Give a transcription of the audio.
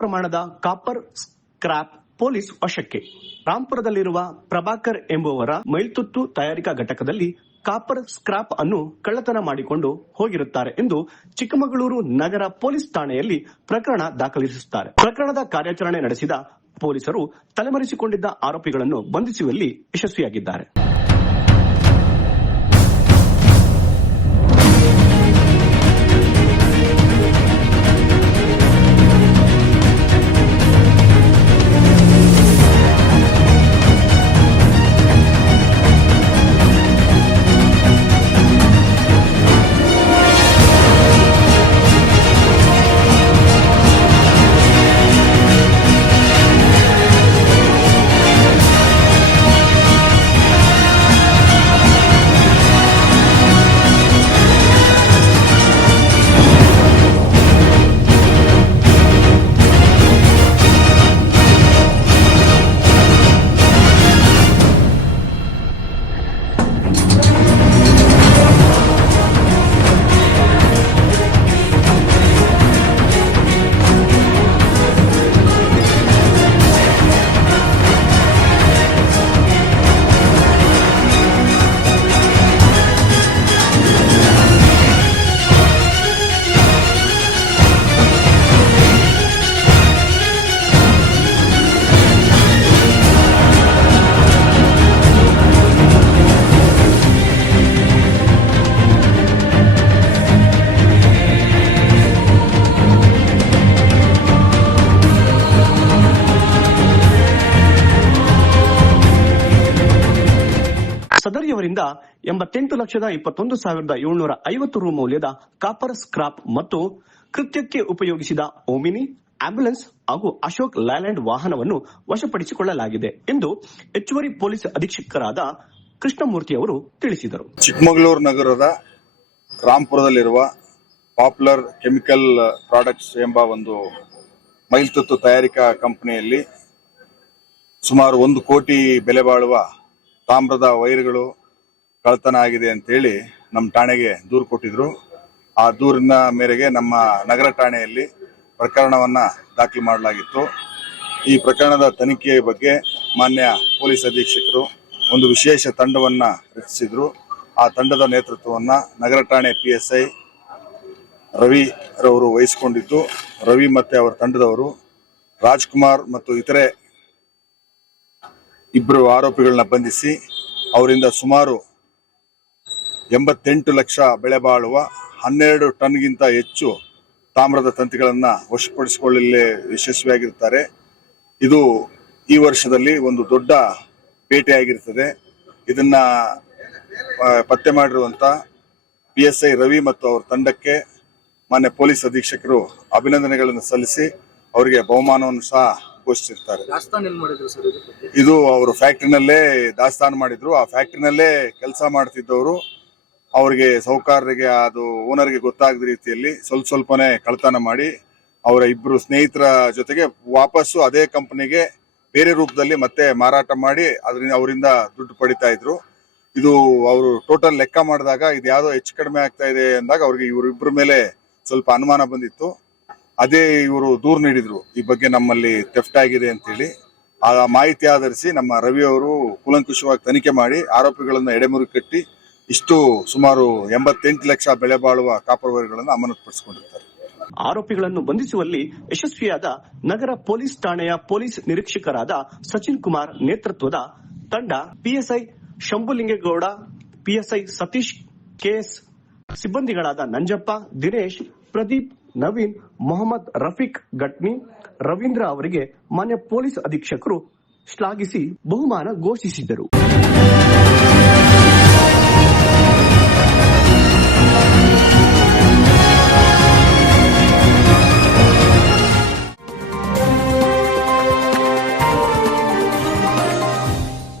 ಪ್ರಮಾಣದ copper scrap police ವಶಕ್ಕೆ. ರಾಂಪುರದಲ್ಲಿರುವ ಪ್ರಭಾಕರ್ ಎಂಬುವರ ಮೈಲ್ತುತ್ತು ತಯಾರಿಕಾ ಘಟಕದಲ್ಲಿ ಕಾಪರ್ ಸ್ಕ್ರಾಪ್ ಅನ್ನು ಕಳ್ಳತನ ಮಾಡಿಕೊಂಡು ಹೋಗಿರುತ್ತಾರೆ ಎಂದು ಚಿಕ್ಕಮಗಳೂರು ನಗರ ಪೊಲೀಸ್ ಠಾಣೆಯಲ್ಲಿ ಪ್ರಕರಣ ದಾಖಲಿಸುತ್ತಾರೆ. ಪ್ರಕರಣದ ಕಾರ್ಯಾಚರಣೆ ನಡೆಸಿದ ಪೊಲೀಸರು ತಲೆಮರೆಸಿಕೊಂಡಿದ್ದ ಆರೋಪಿಗಳನ್ನು ಬಂಧಿಸುವಲ್ಲಿ ಯಶಸ್ವಿಯಾಗಿದ್ದಾರೆ. ಸದರಿಯವರಿಂದ 88,21,750 ರು ಮೌಲ್ಯದ ಕಾಪರ್ ಸ್ಕ್ರಾಪ್ ಮತ್ತು ಕೃತ್ಯಕ್ಕೆ ಉಪಯೋಗಿಸಿದ ಓಮಿನಿ, ಆಂಬ್ಯುಲೆನ್ಸ್ ಹಾಗೂ ಅಶೋಕ್ ಲ್ಯಾಲ್ಯಾಂಡ್ ವಾಹನವನ್ನು ವಶಪಡಿಸಿಕೊಳ್ಳಲಾಗಿದೆ ಎಂದು ಹೆಚ್ಚುವರಿ ಪೊಲೀಸ್ ಅಧೀಕ್ಷಕರಾದ ಕೃಷ್ಣಮೂರ್ತಿ ಅವರು ತಿಳಿಸಿದರು. ಚಿಕ್ಕಮಗಳೂರು ನಗರದ ರಾಂಪುರದಲ್ಲಿರುವ ಪಾಪ್ಯುಲರ್ ಕೆಮಿಕಲ್ ಪ್ರಾಡಕ್ಟ್ಸ್ ಎಂಬ ಒಂದು ಮೈಲ್ತುತ್ತು ತಯಾರಿಕಾ ಕಂಪನಿಯಲ್ಲಿ ಸುಮಾರು 1 ಕೋಟಿ ಬೆಲೆ ಬಾಳುವ ತಾಮ್ರದ ವೈರ್ಗಳು ಕಳ್ಳತನ ಆಗಿದೆ ಅಂತೇಳಿ ನಮ್ಮ ಠಾಣೆಗೆ ದೂರು ಕೊಟ್ಟಿದ್ರು. ಆ ದೂರಿನ ಮೇರೆಗೆ ನಮ್ಮ ನಗರ ಠಾಣೆಯಲ್ಲಿ ಪ್ರಕರಣವನ್ನ ದಾಖಲು ಮಾಡಲಾಗಿತ್ತು. ಈ ಪ್ರಕರಣದ ತನಿಖೆಯ ಬಗ್ಗೆ ಮಾನ್ಯ ಪೊಲೀಸ್ ಅಧೀಕ್ಷಕರು ಒಂದು ವಿಶೇಷ ತಂಡವನ್ನ ರಚಿಸಿದ್ರು. ಆ ತಂಡದ ನೇತೃತ್ವವನ್ನ ನಗರ ಠಾಣೆ PSI ರವಿ ರವರು ವಹಿಸಿಕೊಂಡಿದ್ದು, ರವಿ ಮತ್ತೆ ಅವರ ತಂಡದವರು ರಾಜ್ಕುಮಾರ್ ಮತ್ತು ಇತರೆ 2 ಆರೋಪಿಗಳನ್ನ ಬಂಧಿಸಿ ಅವರಿಂದ ಸುಮಾರು 88 ಲಕ್ಷ ಬೆಲೆ ಬಾಳುವ 12 ಟನ್ಗಿಂತ ಹೆಚ್ಚು ತಾಮ್ರದ ತಂತಿಗಳನ್ನ ವಶಪಡಿಸಿಕೊಳ್ಳಲು ಯಶಸ್ವಿಯಾಗಿರುತ್ತಾರೆ. ಇದು ಈ ವರ್ಷದಲ್ಲಿ ಒಂದು ದೊಡ್ಡ ಬೇಟೆಯಾಗಿರುತ್ತದೆ. ಇದನ್ನ ಪತ್ತೆ ಮಾಡಿರುವಂತ PSI ರವಿ ಮತ್ತು ಅವರ ತಂಡಕ್ಕೆ ಮಾನ್ಯ ಪೊಲೀಸ್ ಅಧೀಕ್ಷಕರು ಅಭಿನಂದನೆಗಳನ್ನು ಸಲ್ಲಿಸಿ ಅವರಿಗೆ ಬಹುಮಾನವನ್ನು ಸಹ ಘೋಷಿಸಿರ್ತಾರೆ. ಇದು ಅವರು ಫ್ಯಾಕ್ಟರಿನಲ್ಲೇ ದಾಸ್ತಾನು ಮಾಡಿದ್ರು. ಆ ಫ್ಯಾಕ್ಟರಿನಲ್ಲೇ ಕೆಲಸ ಮಾಡ್ತಿದ್ದವರು ಅವರಿಗೆ ಸೌಕಾರರಿಗೆ ಅದು ಓನರ್ಗೆ ಗೊತ್ತಾಗದ ರೀತಿಯಲ್ಲಿ ಸ್ವಲ್ಪನೇ ಕಳ್ಳತನ ಮಾಡಿ ಅವರ 2 ಸ್ನೇಹಿತರ ಜೊತೆಗೆ ವಾಪಸ್ಸು ಅದೇ ಕಂಪನಿಗೆ ಬೇರೆ ರೂಪದಲ್ಲಿ ಮತ್ತೆ ಮಾರಾಟ ಮಾಡಿ ಅವರಿಂದ ದುಡ್ಡು ಪಡಿತಾ ಇದ್ರು. ಇದು ಅವರು ಟೋಟಲ್ ಲೆಕ್ಕ ಮಾಡಿದಾಗ ಇದು ಯಾವುದೋ ಹೆಚ್ಚು ಕಡಿಮೆ ಆಗ್ತಾ ಇದೆ ಅಂದಾಗ ಅವ್ರಿಗೆ ಇವರಿಬ್ಬರ ಮೇಲೆ ಸ್ವಲ್ಪ ಅನುಮಾನ ಬಂದಿತ್ತು. ಅದೇ ಇವರು ದೂರು ನೀಡಿದ್ರು, ಈ ಬಗ್ಗೆ ನಮ್ಮಲ್ಲಿ ಥೆಫ್ಟ್ ಆಗಿದೆ ಅಂತೇಳಿ. ಆ ಮಾಹಿತಿ ಆಧರಿಸಿ ನಮ್ಮ ರವಿ ಅವರು ಕೂಲಂಕುಷವಾಗಿ ತನಿಖೆ ಮಾಡಿ ಆರೋಪಿಗಳನ್ನ ಎಡೆಮುರಿ ಕಟ್ಟಿ ಇಷ್ಟು ಸುಮಾರು 88 ಲಕ್ಷ ಬೆಲೆ ಬಾಳುವ ಕಾಪರ್ ವೈರ್ಗಳನ್ನು ಅಮಾನತುಪಡಿಸಿಕೊಂಡಿರ್ತಾರೆ. ಆರೋಪಿಗಳನ್ನು ಬಂಧಿಸುವಲ್ಲಿ ಯಶಸ್ವಿಯಾದ ನಗರ ಪೊಲೀಸ್ ಠಾಣೆಯ ಪೊಲೀಸ್ ನಿರೀಕ್ಷಕರಾದ ಸಚಿನ್ ಕುಮಾರ್ ನೇತೃತ್ವದ ತಂಡ PSI ಶಂಭುಲಿಂಗೇಗೌಡ, PSI Satish, KS ಸಿಬ್ಬಂದಿಗಳಾದ Nanjappa, Dinesh, Pradeep, Naveen, Mohammed Rafiq ಘಟ್ನಿ, Ravindra ಅವರಿಗೆ ಮಾನ್ಯ ಪೊಲೀಸ್ ಅಧೀಕ್ಷಕರು ಶ್ಲಾಘಿಸಿ ಬಹುಮಾನ ಘೋಷಿಸಿದರು.